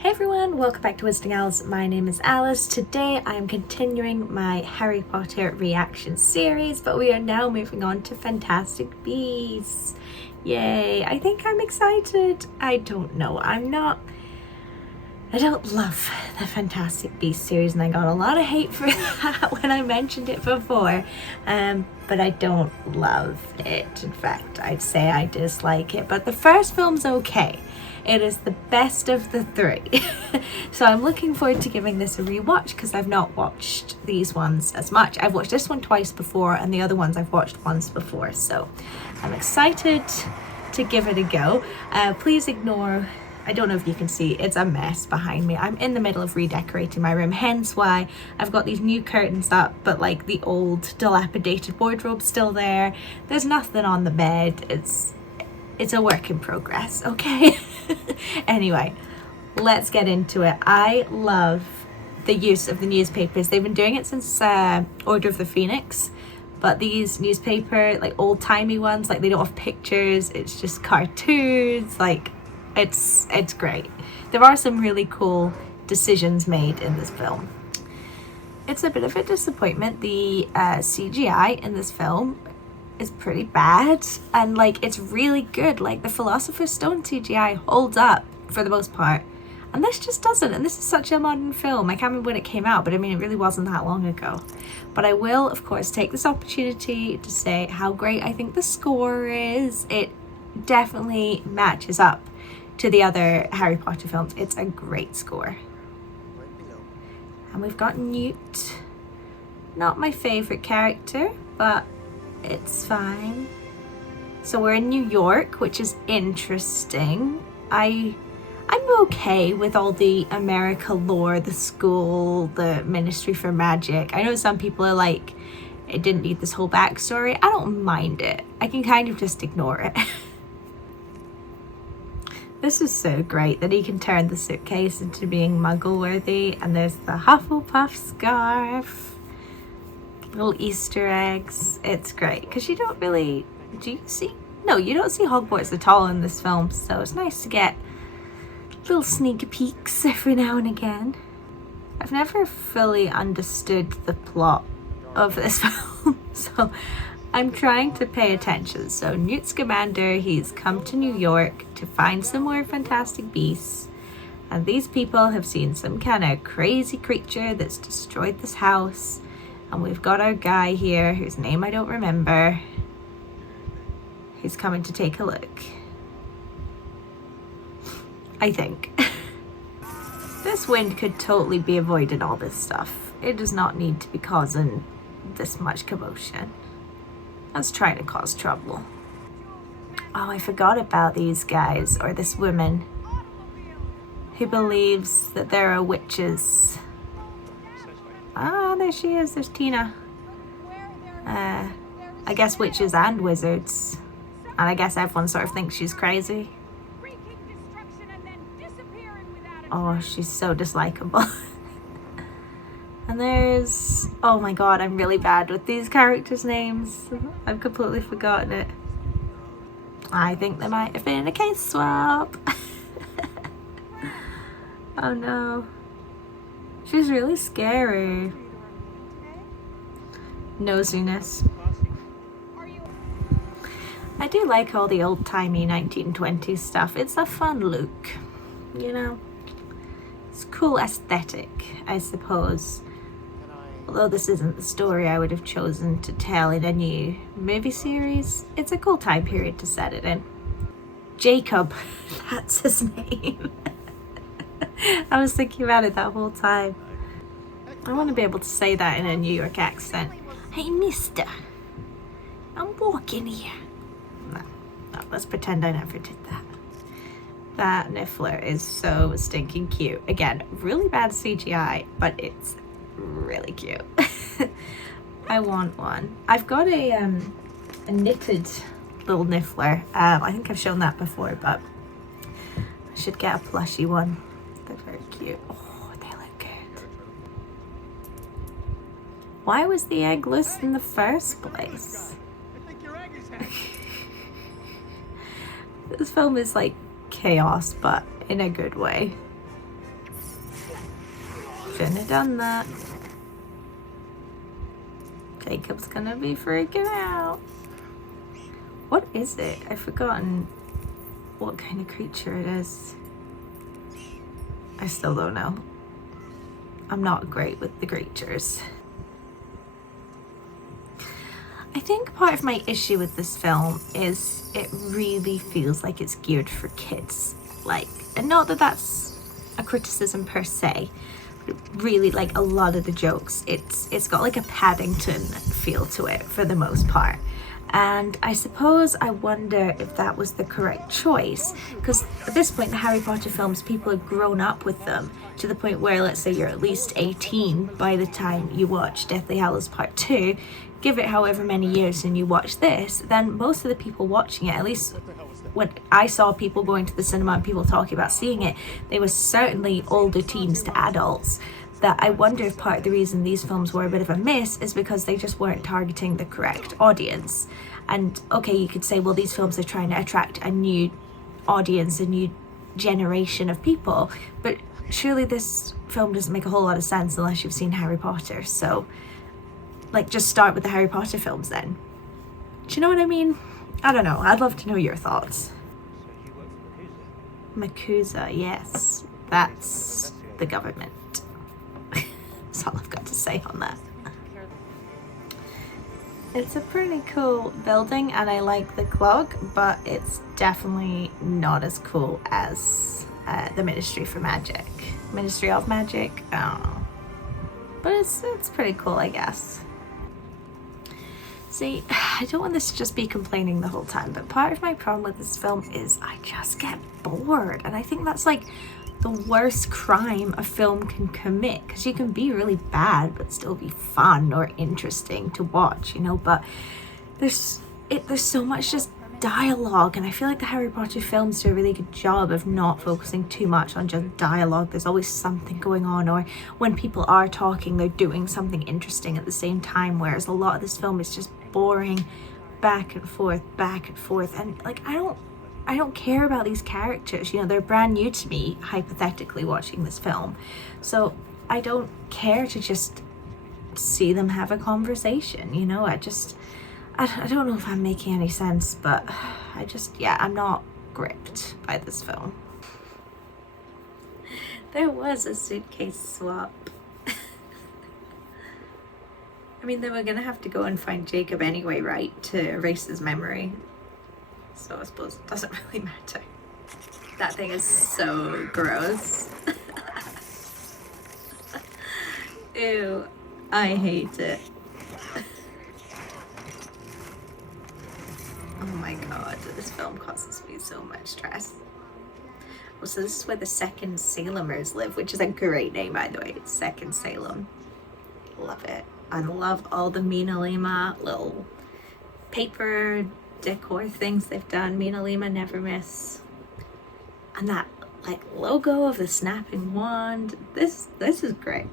Hey everyone, welcome back to WizardingAlice. My name is Alice. Today I am continuing my Harry Potter reaction series, but we are now moving on to Fantastic Beasts. Yay, I think I'm excited. I don't know, I don't love the Fantastic Beasts series, and I got a lot of hate for that when I mentioned it before, but I don't love it. In fact, I'd say I dislike it, but the first film's okay. It is the best of the three. So I'm looking forward to giving this a rewatch because I've not watched these ones as much. I've watched this one twice before and the other ones I've watched once before. So I'm excited to give it a go. Please ignore, I don't know if you can see, it's a mess behind me. I'm in the middle of redecorating my room, hence why I've got these new curtains up, but like the old dilapidated wardrobe's still there. There's nothing on the bed. It's a work in progress, okay? Anyway, let's get into it. I love the use of the newspapers. They've been doing it since Order of the Phoenix, but these newspaper, like old-timey ones, like they don't have pictures, it's just cartoons, like it's great. There are some really cool decisions made in this film. It's a bit of a disappointment. The CGI in this film is pretty bad, and like it's really good. Like the Philosopher's Stone CGI holds up for the most part, and this just doesn't. And this is such a modern film. I can't remember when it came out, but I mean it really wasn't that long ago. But I will of course take this opportunity to say how great I think the score is. It definitely matches up to the other Harry Potter films. It's a great score. And we've got Newt, not my favorite character, but it's fine. So we're in New York, which is interesting. I'm okay with all the America lore, the school, the Ministry for Magic. I know some people are like, it didn't need this whole backstory. I don't mind it. I can kind of just ignore it. This is so great that he can turn the suitcase into being muggle-worthy, and there's the Hufflepuff scarf. Little Easter eggs. It's great because you don't really, do you see? No, you don't see Hogwarts at all in this film, so it's nice to get little sneak peeks every now and again. I've never fully understood the plot of this film, so I'm trying to pay attention. So Newt Scamander, he's come to New York to find some more fantastic beasts, and these people have seen some kind of crazy creature that's destroyed this house. And we've got our guy here, whose name I don't remember. He's coming to take a look. I think. This wind could totally be avoided, all this stuff. It does not need to be causing this much commotion. Let's try to cause trouble. Oh, I forgot about these guys, or this woman, who believes that there are witches. Ah, there she is. There's Tina. I guess witches and wizards. And I guess everyone sort of thinks she's crazy. Oh, she's so dislikable. And there's... oh my god, I'm really bad with these characters' names. I've completely forgotten it. I think there might have been a case swap. Oh no. She's really scary. Nosiness. I do like all the old-timey 1920s stuff. It's a fun look, you know? It's a cool aesthetic, I suppose. Although this isn't the story I would have chosen to tell in a new movie series, it's a cool time period to set it in. Jacob, that's his name. I was thinking about it that whole time. I want to be able to say that in a New York accent. Hey, mister. I'm walking here. No, let's pretend I never did that. That Niffler is so stinking cute. Again, really bad CGI, but it's really cute. I want one. I've got a knitted little Niffler. I think I've shown that before, but I should get a plushy one. They're very cute. Oh, they look good. Why was the egg loose in the first place? This film is like chaos, but in a good way. Shouldn't have done that. Jacob's gonna be freaking out. What is it? I've forgotten what kind of creature it is. I still don't know. I'm not great with the creatures. I think part of my issue with this film is it really feels like it's geared for kids. Like, and not that that's a criticism per se, but really, like, a lot of the jokes, it's got like a Paddington feel to it for the most part. And I suppose I wonder if that was the correct choice, because at this point, the Harry Potter films, people have grown up with them to the point where, let's say you're at least 18 by the time you watch Deathly Hallows Part 2, give it however many years and you watch this, then most of the people watching it, at least when I saw people going to the cinema and people talking about seeing it, they were certainly older teens to adults. That I wonder if part of the reason these films were a bit of a miss is because they just weren't targeting the correct audience. And okay, you could say, well, these films are trying to attract a new audience, a new generation of people, but surely this film doesn't make a whole lot of sense unless you've seen Harry Potter. So, like, just start with the Harry Potter films then. Do you know what I mean? I don't know. I'd love to know your thoughts. MACUSA, yes. That's the government. That's all I've got to say on that. It's a pretty cool building and I like the clock, but it's definitely not as cool as the Ministry for Magic. Ministry of Magic? I don't know. But it's pretty cool, I guess. See, I don't want this to just be complaining the whole time, but part of my problem with this film is I just get bored. And I think that's like the worst crime a film can commit, because you can be really bad but still be fun or interesting to watch, you know, but there's so much just dialogue, and I feel like the Harry Potter films do a really good job of not focusing too much on just dialogue. There's always something going on, or when people are talking, they're doing something interesting at the same time, whereas a lot of this film is just boring back and forth, and like I don't care about these characters, you know, they're brand new to me, hypothetically, watching this film. So I don't care to just see them have a conversation, you know. I don't know if I'm making any sense, but I'm not gripped by this film. There was a suitcase swap. I mean, they were gonna have to go and find Jacob anyway, right, to erase his memory. So I suppose it doesn't really matter. That thing is so gross. Ew, I hate it. Oh my god, this film causes me so much stress. Oh, so this is where the Second Salemers live, which is a great name, by the way. It's Second Salem. Love it. I love all the Mina Lima little paper decor things they've done. Mina Lima never miss. And that like logo of the snapping wand. This is great.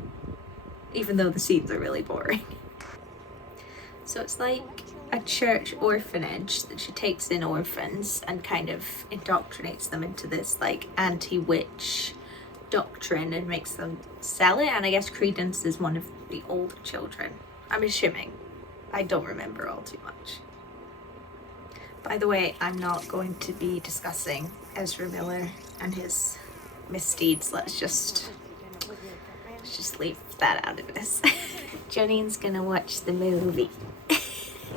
Even though the scenes are really boring. So it's like a church orphanage that she takes in orphans and kind of indoctrinates them into this like anti-witch doctrine and makes them sell it. And I guess Credence is one of the older children. I'm assuming. I don't remember all too much. By the way, I'm not going to be discussing Ezra Miller and his misdeeds. Let's just leave that out of this. Jonine's gonna watch the movie.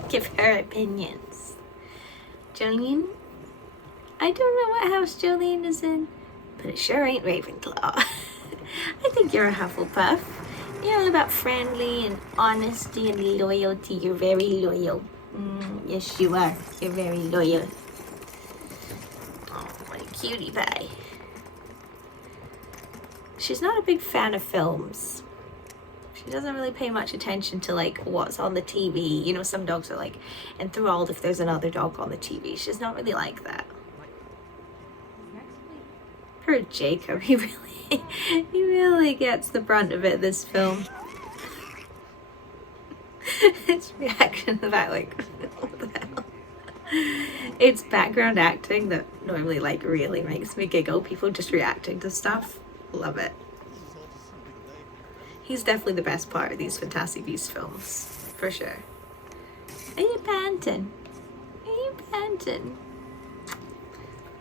Give her opinions. Jolene? I don't know what house Jolene is in, but it sure ain't Ravenclaw. I think you're a Hufflepuff. You're all about friendly and honesty and loyalty. You're very loyal. Yes, you are. You're very loyal. Oh, what a cutie pie. She's not a big fan of films. She doesn't really pay much attention to like what's on the TV. You know, some dogs are like enthralled if there's another dog on the TV. She's not really like that. Poor Jacob, he really gets the brunt of it this film. Its reaction to that, like, what the hell? It's background acting that normally like really makes me giggle. People just reacting to stuff. Love it. He's definitely the best part of these Fantastic Beasts films, for sure. Are you panting? Are you panting?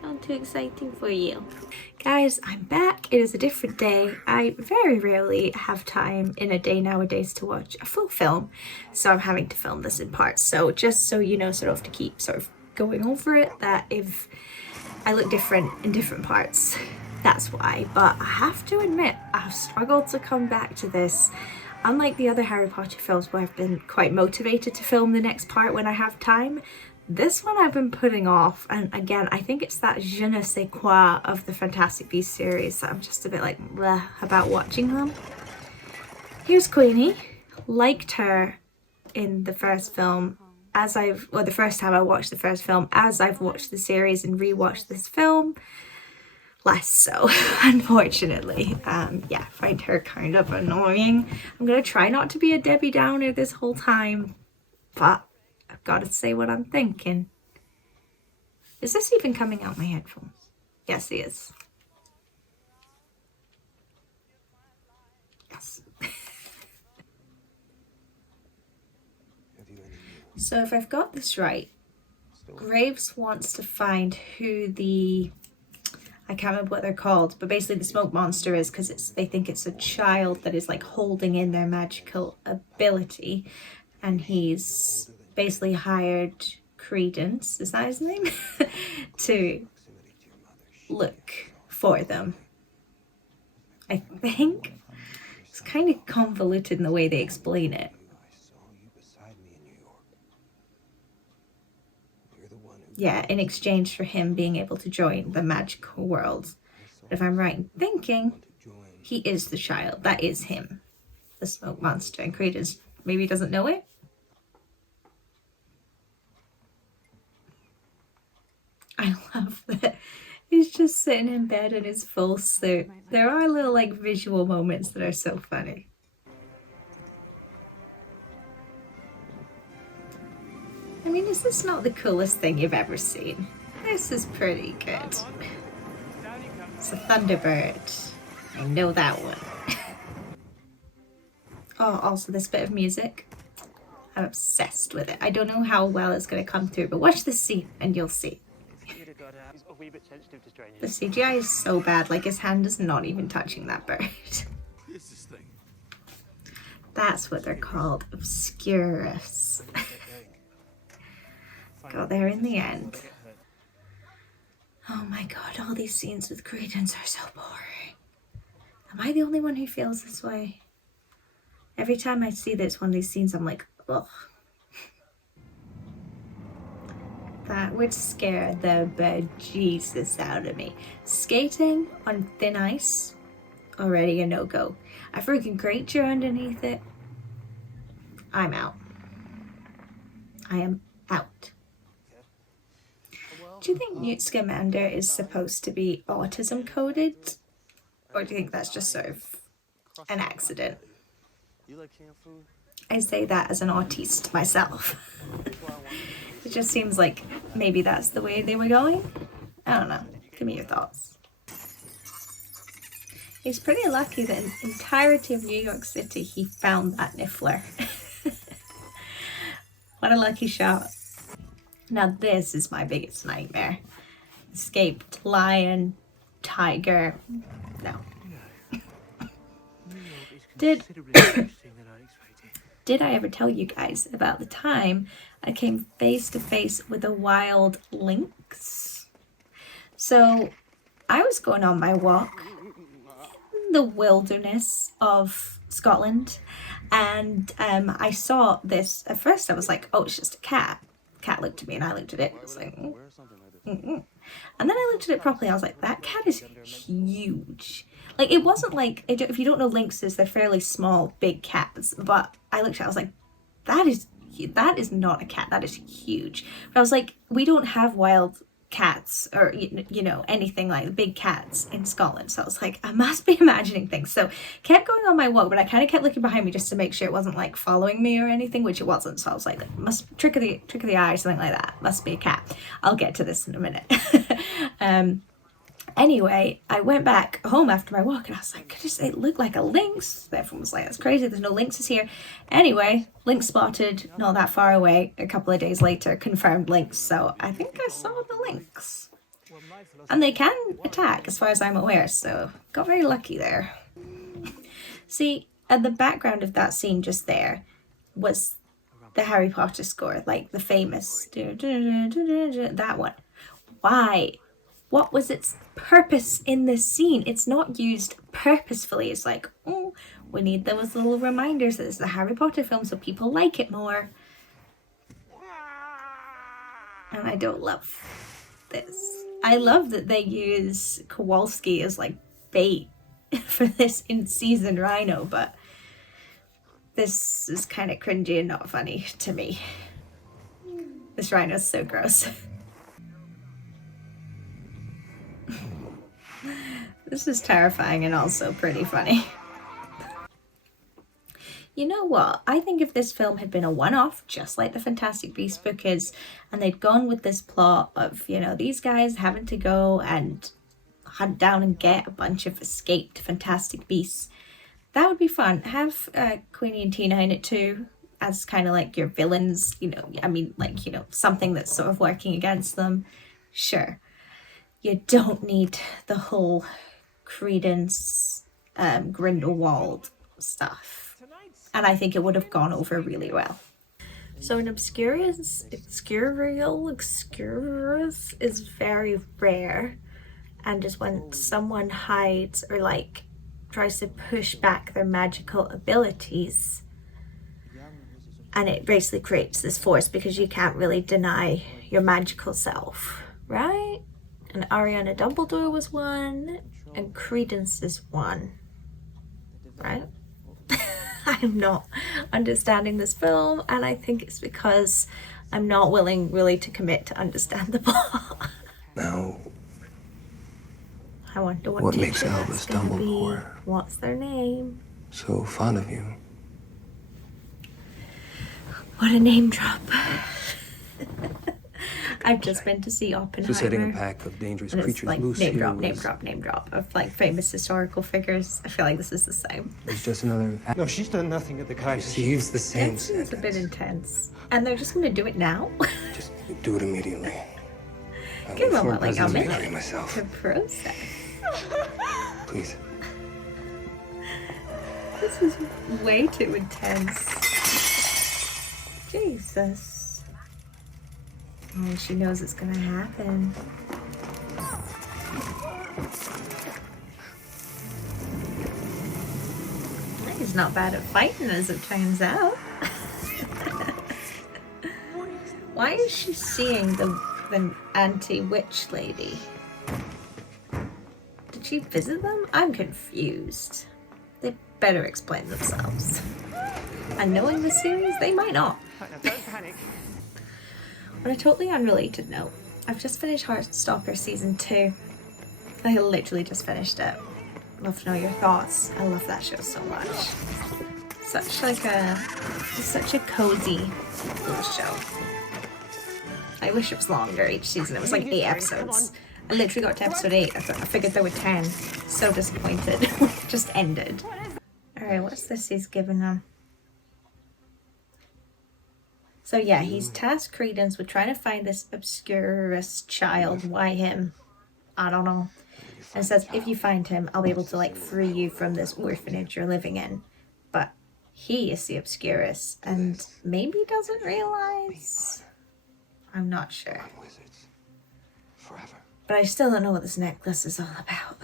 Not too exciting for you. Guys, I'm back. It is a different day. I very rarely have time in a day nowadays to watch a full film, so I'm having to film this in parts. So just so you know, sort of to keep sort of going over it, that if I look different in different parts, that's why. But I have to admit, I've struggled to come back to this. Unlike the other Harry Potter films where I've been quite motivated to film the next part when I have time, this one I've been putting off. And again, I think it's that je ne sais quoi of the Fantastic Beasts series that I'm just a bit like bleh about watching them. Here's Queenie. Liked her in the first film the first time I watched the first film. As I've watched the series and rewatched this film, less so, unfortunately. Yeah, I find her kind of annoying. I'm gonna try not to be a Debbie Downer this whole time, but I've got to say what I'm thinking. Is this even coming out my headphones? Yes, it is. Yes. So if I've got this right, Graves wants to find who the, I can't remember what they're called, but basically the smoke monster is, because they think it's a child that is like holding in their magical ability, and he's basically hired Credence, is that his name? to look for them. I think it's kind of convoluted in the way they explain it. Yeah, in exchange for him being able to join the magical world. But if I'm right in thinking, he is the child. That is him, the smoke monster. And Credence maybe doesn't know it. I love that he's just sitting in bed in his full suit. There are little like visual moments that are so funny. I mean, is this not the coolest thing you've ever seen? This is pretty good. It's a Thunderbird. I know that one. Oh, also this bit of music. I'm obsessed with it. I don't know how well it's going to come through, but watch this scene and you'll see. The CGI is so bad, like his hand is not even touching that bird. That's what they're called, obscurus. Got there in the end. Oh my god, all these scenes with Credence are so boring. Am I the only one who feels this way? Every time I see this one of these scenes, I'm like, ugh. That would scare the bejesus out of me. Skating on thin ice, already a no-go. A freaking creature underneath it, I'm out. I am out. Do you think Newt Scamander is supposed to be autism coded? Or do you think that's just sort of an accident? I say that as an autiste myself. It just seems like maybe that's the way they were going. I don't know. Give me your thoughts. He's pretty lucky that in the entirety of New York City he found that Niffler. What a lucky shot. Now this is my biggest nightmare. Escaped lion, tiger. No. Did I ever tell you guys about the time I came face to face with a wild lynx? So I was going on my walk in the wilderness of Scotland, and I saw this. At first I was like, oh, it's just a cat. Cat looked at me and I looked at it. I was like, mm-mm. And then I looked at it properly. I was like, that cat is huge. Like, it wasn't like, if you don't know lynxes, they're fairly small, big cats. But I looked at it, I was like, that is not a cat. That is huge. But I was like, we don't have wild cats or, you know, anything like big cats in Scotland. So I was like, I must be imagining things. So kept going on my walk, but I kind of kept looking behind me just to make sure it wasn't like following me or anything, which it wasn't. So I was like, must trick of the eye, something like that. Must be a cat. I'll get to this in a minute. Anyway, I went back home after my walk and I was like, it looked like a lynx. Everyone was like, that's crazy, there's no lynxes here. Anyway, lynx spotted not that far away. A couple of days later, confirmed lynx. So I think I saw the lynx. And they can attack as far as I'm aware, so got very lucky there. See, at the background of that scene just there was the Harry Potter score, like the famous that one. Why? What was its purpose in this scene? It's not used purposefully. It's like, oh, we need those little reminders that it's the Harry Potter film so people like it more. And I don't love this. I love that they use Kowalski as like bait for this in-season rhino, but this is kind of cringy and not funny to me. This rhino's so gross. This is terrifying and also pretty funny. You know what? I think if this film had been a one-off, just like the Fantastic Beasts book is, and they'd gone with this plot of, you know, these guys having to go and hunt down and get a bunch of escaped Fantastic Beasts, that would be fun. Have Queenie and Tina in it too, as kind of like your villains, you know, I mean, like, you know, something that's sort of working against them. Sure. You don't need the whole Credence Grindelwald stuff, and I think it would have gone over really well. So an Obscurus is very rare, and just when someone hides or like tries to push back their magical abilities, and it basically creates this force because you can't really deny your magical self, right? And Ariana Dumbledore was one, and Credence is one, right? I'm not understanding this film, and I think it's because I'm not willing really to commit to understand the plot. Now, I wonder what makes Albus Dumbledore what's their name? so fond of you? What a name drop. I've just been to see Oppenheimer. So setting a pack of dangerous and it's creatures like loose name here drop of like famous historical figures. I feel like this is the same. It's just another... No, she's done nothing at the Kaiser. She used the same That seems a bit sentence. intense. And they're just gonna do it now? Just do it immediately. Give them like a Bury minute myself. to process. Please. This is way too intense. Jesus. Oh, she knows it's gonna happen. He's not bad at fighting, as it turns out. Why is she seeing the anti-witch lady? Did she visit them? I'm confused. They better explain themselves. And knowing the series, they might not. Don't panic. On a totally unrelated note, I've just finished Heartstopper Season 2. I literally just finished it. Love to know your thoughts. I love that show so much. It's such a cozy little show. I wish it was longer each season. It was like 8 episodes. I literally got to episode 8. I figured there were 10. So disappointed. It just ended. Alright, what's this he's given them? So yeah, he's tasked Credence with trying to find this Obscurus child. Why him? I don't know. And says, if you find him, I'll be able to like free you from this orphanage you're living in. But he is the Obscurus and maybe doesn't realize. I'm not sure. Wizards. Forever. But I still don't know what this necklace is all about.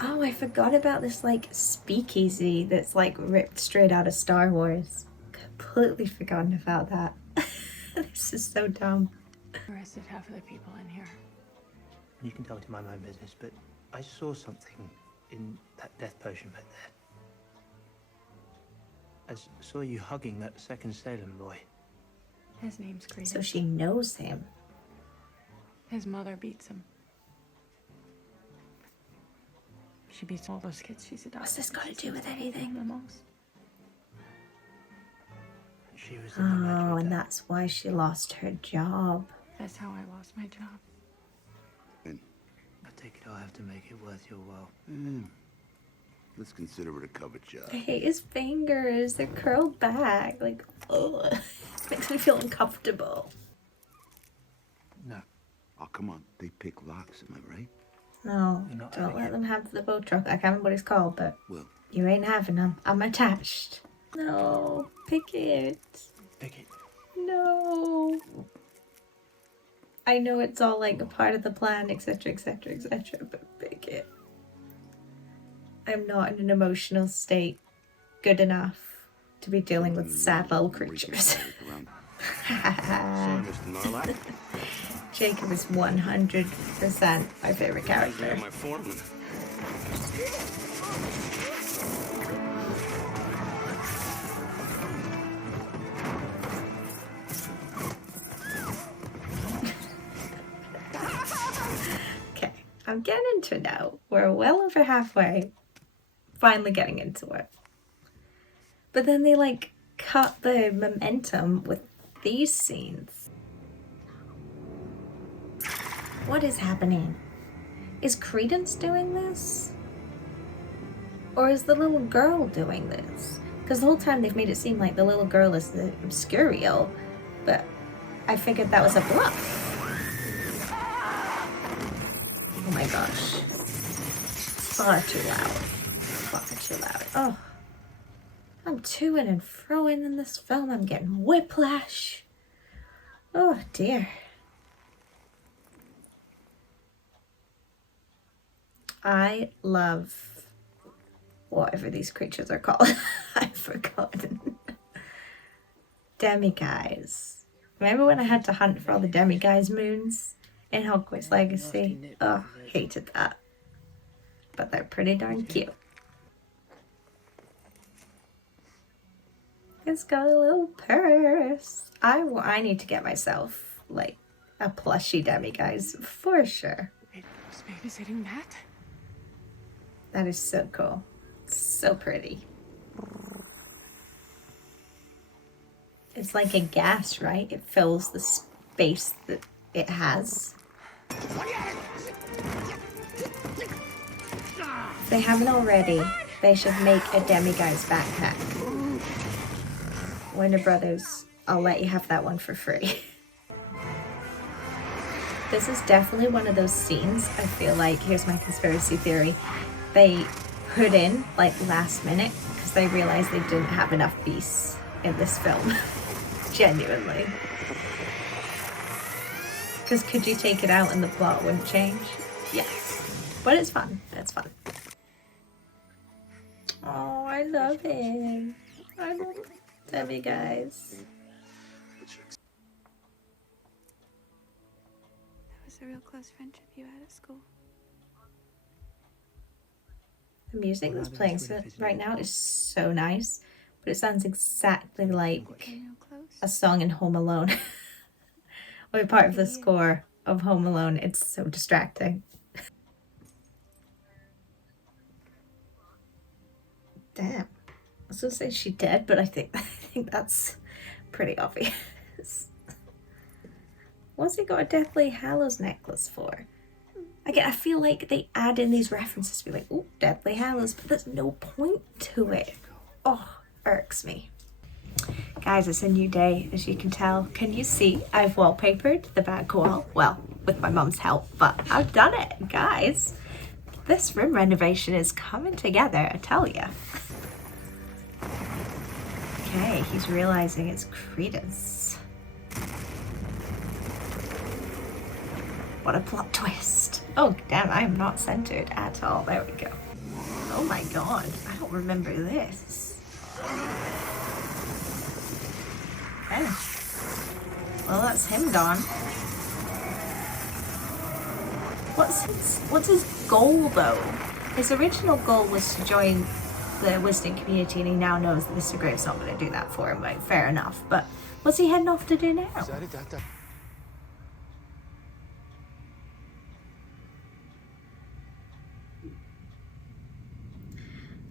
Oh, I forgot about this like speakeasy that's like ripped straight out of Star Wars. Completely forgotten about that. This is so dumb. Arrested half of the people in here. You can tell me to mind my own business, but I saw something in that death potion back there. I saw you hugging that second Salem boy. His name's Credence. So she knows him. His mother beats him. She beats all those kids she's adopted. What's this got to do with anything? The most. She was in the matter Oh, with and that. that's why she lost her job. That's how I lost my job. I take it I'll have to make it worth your while. Let's consider it a covered job. I hate his fingers. They're curled back. Like, ugh. Makes me feel uncomfortable. No. Oh, come on. They pick locks, am I right? No, You're not don't having let it. them have the boat truck. I can't remember what it's called, but Well, you ain't having them. I'm attached. No, pick it. Pick it. No. I know it's all like a part of the plan, etc., etc., etc., but pick it. I'm not in an emotional state good enough to be dealing with sad little creatures. Sorry, Mr. Narlock. Jacob is 100% my favorite character. My foreman. Okay, I'm getting into it now. We're well over halfway. Finally getting into it. But then they like cut the momentum with these scenes. What is happening? Is Credence doing this? Or is the little girl doing this? Because the whole time they've made it seem like the little girl is the Obscurial, but I figured that was a bluff. Oh my gosh. Far too loud. Far too loud. Oh. I'm toing and froing in this film. I'm getting whiplash. Oh dear. I love whatever these creatures are called. I've forgotten. Demiguise. Remember when I had to hunt for all the Demiguise moons in Hogwarts Legacy? Oh, hated that. But they're pretty darn cute. It's got a little purse. I need to get myself like a plushie Demiguise for sure. It was babysitting Matt. That is so cool. So pretty. It's like a gas, right? It fills the space that it has. If they haven't already, they should make a Demiguise backpack. Warner Brothers, I'll let you have that one for free. This is definitely one of those scenes, I feel like, here's my conspiracy theory, they put in like last minute because they realized they didn't have enough beasts in this film. Genuinely. Because could you take it out and the plot wouldn't change? Yes. But it's fun. It's fun. Oh, I love him. I love Demiguise. That was a real close friendship you had at school. The music that's playing right now is so nice, but it sounds exactly like a song in Home Alone. Or part of the score of Home Alone. It's so distracting. Damn. I was gonna say she dead, but I think that's pretty obvious. What's he got a Deathly Hallows necklace for? Again, I feel like they add in these references to be like, oh, Deathly Hallows, but there's no point to it. Oh, irks me. Guys, it's a new day, as you can tell. Can you see I've wallpapered the back wall? Well, with my mum's help, but I've done it, guys. This room renovation is coming together, I tell ya. Okay, he's realizing it's Credence. What a plot twist. Oh, damn, I am not centered at all. There we go. Oh my god, I don't remember this. Okay. Well, that's him gone. What's his goal, though? His original goal was to join the Wizarding community, and he now knows that Mr. Grave's not going to do that for him, right? Fair enough. But what's he heading off to do now?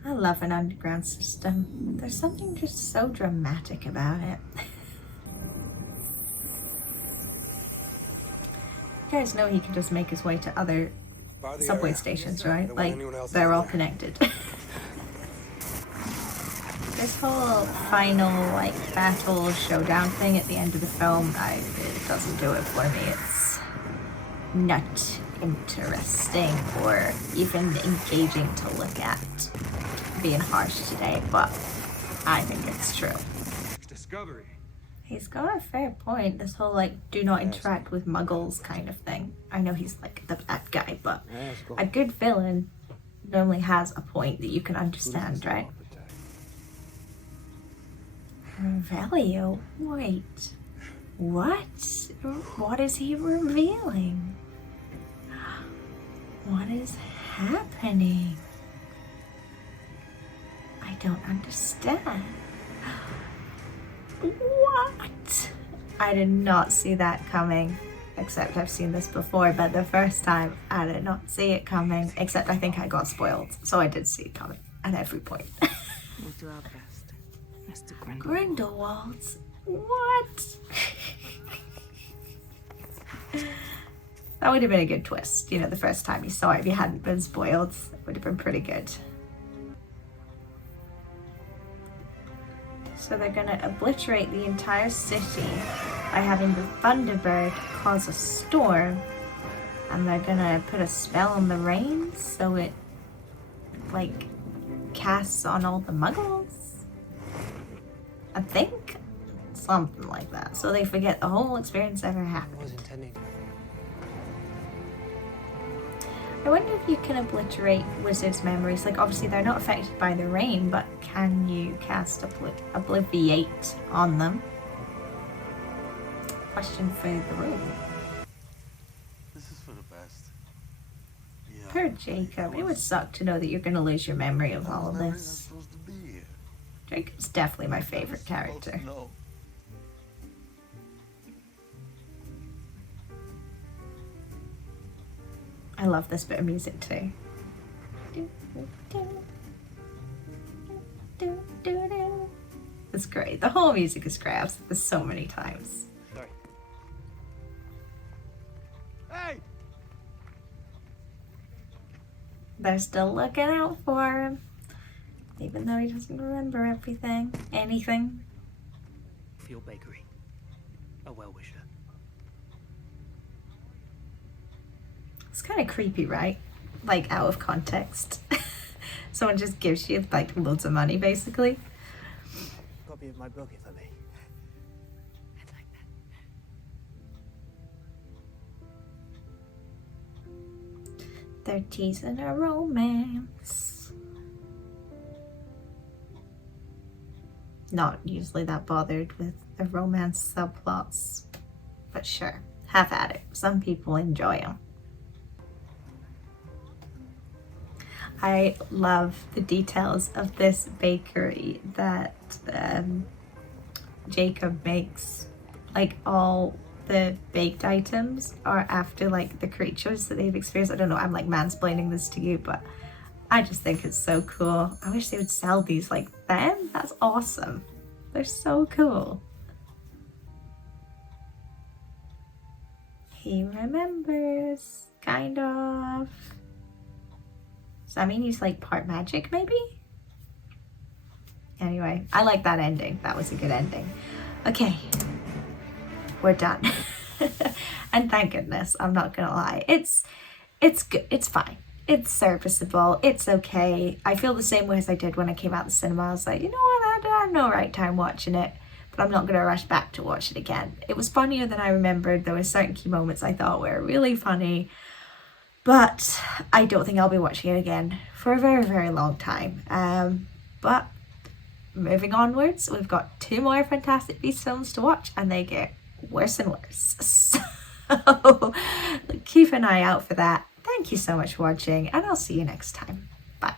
I love an underground system. There's something just so dramatic about it. guys know he can just make his way to other Bar the subway area. stations, I right? don't want Like, anyone else they're over all there. connected. This whole final, like, battle showdown thing at the end of the film, it doesn't do it for me. It's not interesting or even engaging to look at. Being harsh today, but I think it's true. Discovery. He's got a fair point. This whole, like, do not interact with muggles kind of thing. I know he's, like, the bad guy, but a good villain normally has a point that you can understand, right? Revelio? Wait. What? What is he revealing? What is happening? I don't understand. What? I did not see that coming. Except I've seen this before, but the first time I did not see it coming. Except I think I got spoiled, so I did see it coming at every point. We'll do our best, Mr. Grindelwald. Grindelwald's? What? That would have been a good twist, you know, the first time you saw it if you hadn't been spoiled. It would have been pretty good. So they're gonna obliterate the entire city by having the Thunderbird cause a storm, and they're gonna put a spell on the rain so it, like, casts on all the muggles? I think? Something like that. So they forget the whole experience ever happened. I was intending. I wonder if you can obliterate wizards' memories. Like, obviously they're not affected by the rain, but can you cast Obliviate on them? Question for the room. This is for the best. Yeah. Poor Jacob. It would suck to know that you're going to lose your memory of all of I'm this. supposed to be here. Jacob's definitely my favorite character. No. I love this bit of music too. It's great. The whole music is great. I've said this so many times. Sorry. Hey! They're still looking out for him. Even though he doesn't remember everything. Anything. Field Bakery. A well-wisher. It's kind of creepy, right? Like, out of context. Someone just gives you, like, loads of money, basically. Copy of my book, if I may. I'd like that. They're teasing a romance. Not usually that bothered with the romance subplots. But sure, have at it. Some people enjoy them. I love the details of this bakery that Jacob makes. Like, all the baked items are after, like, the creatures that they've experienced. I don't know, I'm like mansplaining this to you, but I just think it's so cool. I wish they would sell these like them. That's awesome. They're so cool. He remembers, kind of. Does that mean he's like part magic, maybe? Anyway, I like that ending. That was a good ending. Okay, we're done. And thank goodness, I'm not gonna lie. It's good. It's fine. It's serviceable. It's okay. I feel the same way as I did when I came out of the cinema. I was like, you know what? I had no right time watching it, but I'm not gonna rush back to watch it again. It was funnier than I remembered. There were certain key moments I thought were really funny. But I don't think I'll be watching it again for a very, very long time. But moving onwards, we've got 2 more Fantastic Beasts films to watch, and they get worse and worse. So keep an eye out for that. Thank you so much for watching, and I'll see you next time. Bye.